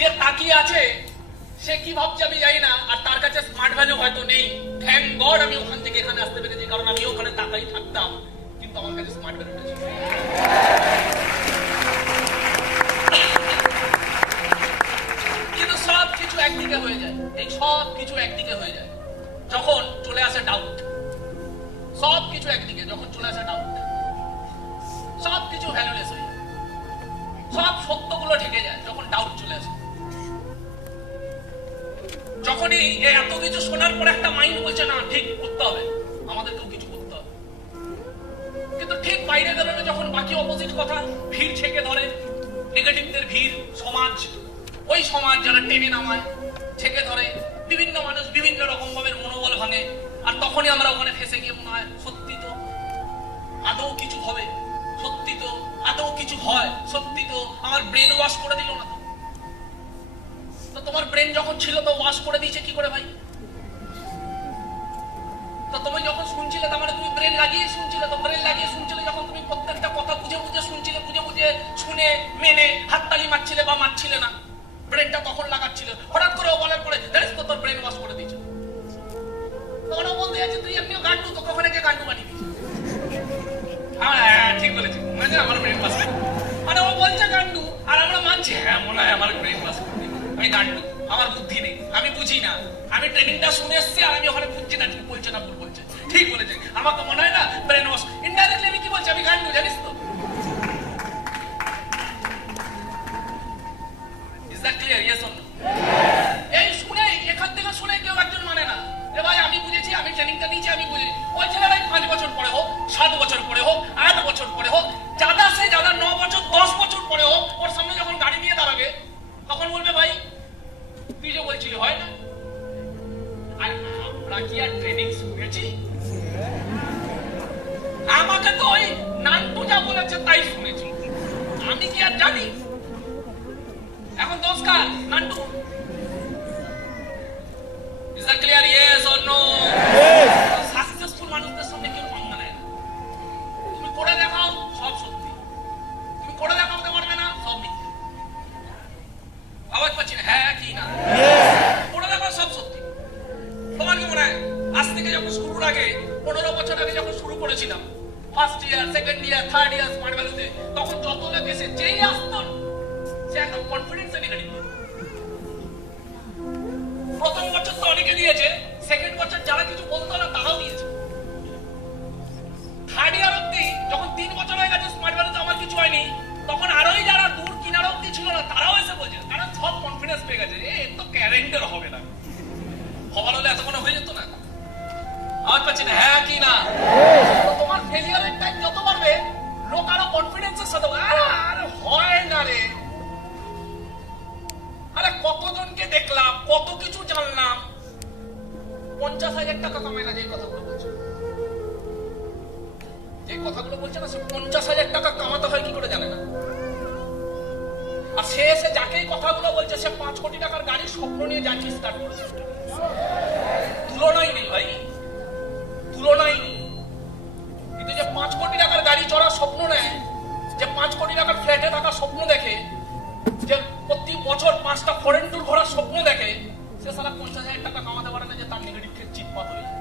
যে তাকিয়ে আছে সে কি ভাবছে আমি জানি না, আর তার কাছে স্মার্ট ভ্যালু হয়তো নেই। থ্যাংক গড আমি ওখান থেকে এখানে আসতে পেরেছি, কারণ আমি ওখানে তাকাই থাকতাম, কিন্তু আমার কাছে স্মার্ট ভ্যালুটা ছিল। কিন্তু সব কিছু একদিকে হয়ে যায়, এই সব কিছু একদিকে হয়ে যায় যখন চলে আসে ডাউট। সব কিছু একদিকে যখন চলে আসে ডাউট, সব কিছু ভ্যালুলেস হয়ে যায়, সব সত্যগুলো ঢেকে যায় যখন ডাউট চলে আসে। যখনই এত কিছু শোনার পর একটা মাইন্ড বলছে না ঠিক করতে হবে, আমাদেরকেও কিছু করতে হবে, কিন্তু ঠিক বাইরে বেরোলে যখন বাকি অপোজিট কথা ভিড় ছেকে ধরে, নেগেটিভদের ভিড়, সমাজ, ওই সমাজ যারা টেনে নামায়, ছেকে ধরে, বিভিন্ন মানুষ বিভিন্ন রকম ভাবে মনোবল ভাঙে, আর তখনই আমরা ওখানে ফেসে গিয়ে মনে হয় সত্যি তো আদৌ কিছু হবে, সত্যি তো আদৌ কিছু হয়, সত্যি তো আমার ব্রেন ওয়াশ করে দিল না। তো তোমার ব্রেন যখন ছিল তো ওয়াশ করে দিয়েছে কি করে ভাই? তো তুমি যখন শুনছিলে তার মানে তুমি ব্রেন লাগিয়ে শুনছিলে, তো ব্রেন লাগিয়ে শুনছিলে যখন তুমি প্রত্যেকটা কথা বুঝে বুঝে শুনছিলে, বুঝে বুঝে শুনে মেনে হাততালি মারছিলে বা মারছিলে না, ব্রেনটা তখন লাগাচ্ছিল। হঠাৎ করে ও বলার পরে জানিস তো তোর ব্রেন ওয়াশ করে দিয়েছে, তখন ও বলতে যাচ্ছে তুই এমনিও গান্ডু, তো কখন একে গান্ডু বানিয়ে দিয়েছে। হ্যাঁ ঠিক বলেছি, মানে আমার ব্রেন ওয়াশ করে, মানে ও বলছে গান্ডু আর আমরা মানছি হ্যাঁ মনে হয় আমার ব্রেন ওয়াশ করে দিয়েছে, আমি গান্ডু, আমার বুদ্ধি নেই, আমি বুঝি না, আমি ট্রেনিংটা শুনে এসছি আর আমি ওখানে বুঝছি না ঠিক বলছে না ভুল বলছে। ঠিক বলেছে, আমার তো মনে হয় না ব্রেন ওয়াশ। ইনডাইরেক্টলি আমি কি বলছি, আমি গান্ডু, জানিস তো। Is that clear? Yes or no? এই শুনে এখান থেকে শুনে কেউ একজন মানে না যে ভাই আমি বুঝেছি, আমি ট্রেনিংটা নিয়েছি, আমি বুঝেছি। ওই ছেলেরাই 5 বছর পরে হোক, 7 বছর পরে হোক, 8 বছর পরে হোক, যাদা সে যাদা 9 বছর 10 বছর পরে হোক, ওর সামনে যখন গাড়ি নিয়ে দাঁড়াবে তখন বলবে ভাই তুই যে বলছিলি হয় না। আর আমরা কি আর ট্রেনিং শুনেছি? আমাকে তো ওই নান্টু যা বলেছে তাই শুনেছি, আমি কি আর জানি? এখন দোষ কার? Nantu. Is that clear? Yes or no? Successful মানুষদের সামনে কেউ পাঙ্গা নেয় না। তুমি করে দেখাও সব সত্যি, তুমি করে দেখাতে পারবে না সব মিথ্যে। আওয়াজ পাচ্ছি না? হ্যাঁ কি না? করে দেখাও সব সত্যি। তোমার কি মনে হয় আজ থেকে যখন শুরুর আগে 15 বছর আগে যখন শুরু করেছিলাম, first year, second year, third year smart ভ্যালুতে, তখন যত লোক এসে যেই আসতো সে একদম কনফিডেন্সে নেগেটিভ। প্রথম বছর তো অনেকে দিয়েছে, সেকেন্ড বছর যারা কিছু বলতো না তারাও দিয়েছে, থার্ড ইয়ার অব্দি যখন 3 বছর হয়ে গেছে স্মার্ট ভ্যালুতে আমার কিছু হয়নি, তখন আরোই যারা দূর কিনারা অব্দি ছিল না তারাও এসে বলছে, তারা সব কনফিডেন্স পেয়ে গেছে এ তো ক্যারেন্টার হবে না, খবর হলে এতক্ষণ হয়ে যেত না। আওয়াজ পাচ্ছি না? হ্যাঁ কি না? তোমার ফেলিয়ারের টাইম যত বাড়বে লোক আরো কনফিডেন্সের সাথে আরে হয় না রে, আরে কতজনকে দেখলাম, কত কিছু জানলাম, 50,000 টাকা কামায় না যে কথাগুলো বলছে, যে কথাগুলো বলছে না সে 50,000 টাকা কামাতে হয় কি করে জানে না। আর সে এসে যাকেই কথাগুলো বলছে সে 5 কোটি টাকার গাড়ির স্বপ্ন নিয়ে যাচ্ছি স্টার্ট করেছে। তুলনাই নেই ভাই, তুলনাই নেই। কিন্তু যে 5 কোটি টাকার গাড়ি চড়ার স্বপ্ন নেয়, যে 5 কোটি টাকার ফ্ল্যাটে থাকার স্বপ্ন দেখে, যে প্রতি বছর 5টা ফরেন ট্যুর ঘোরার স্বপ্ন দেখে, সে সারা 50,000 টাকা কামাতে পারে না যে তার নেগেটিভ চিৎপাত হয়ে যায়।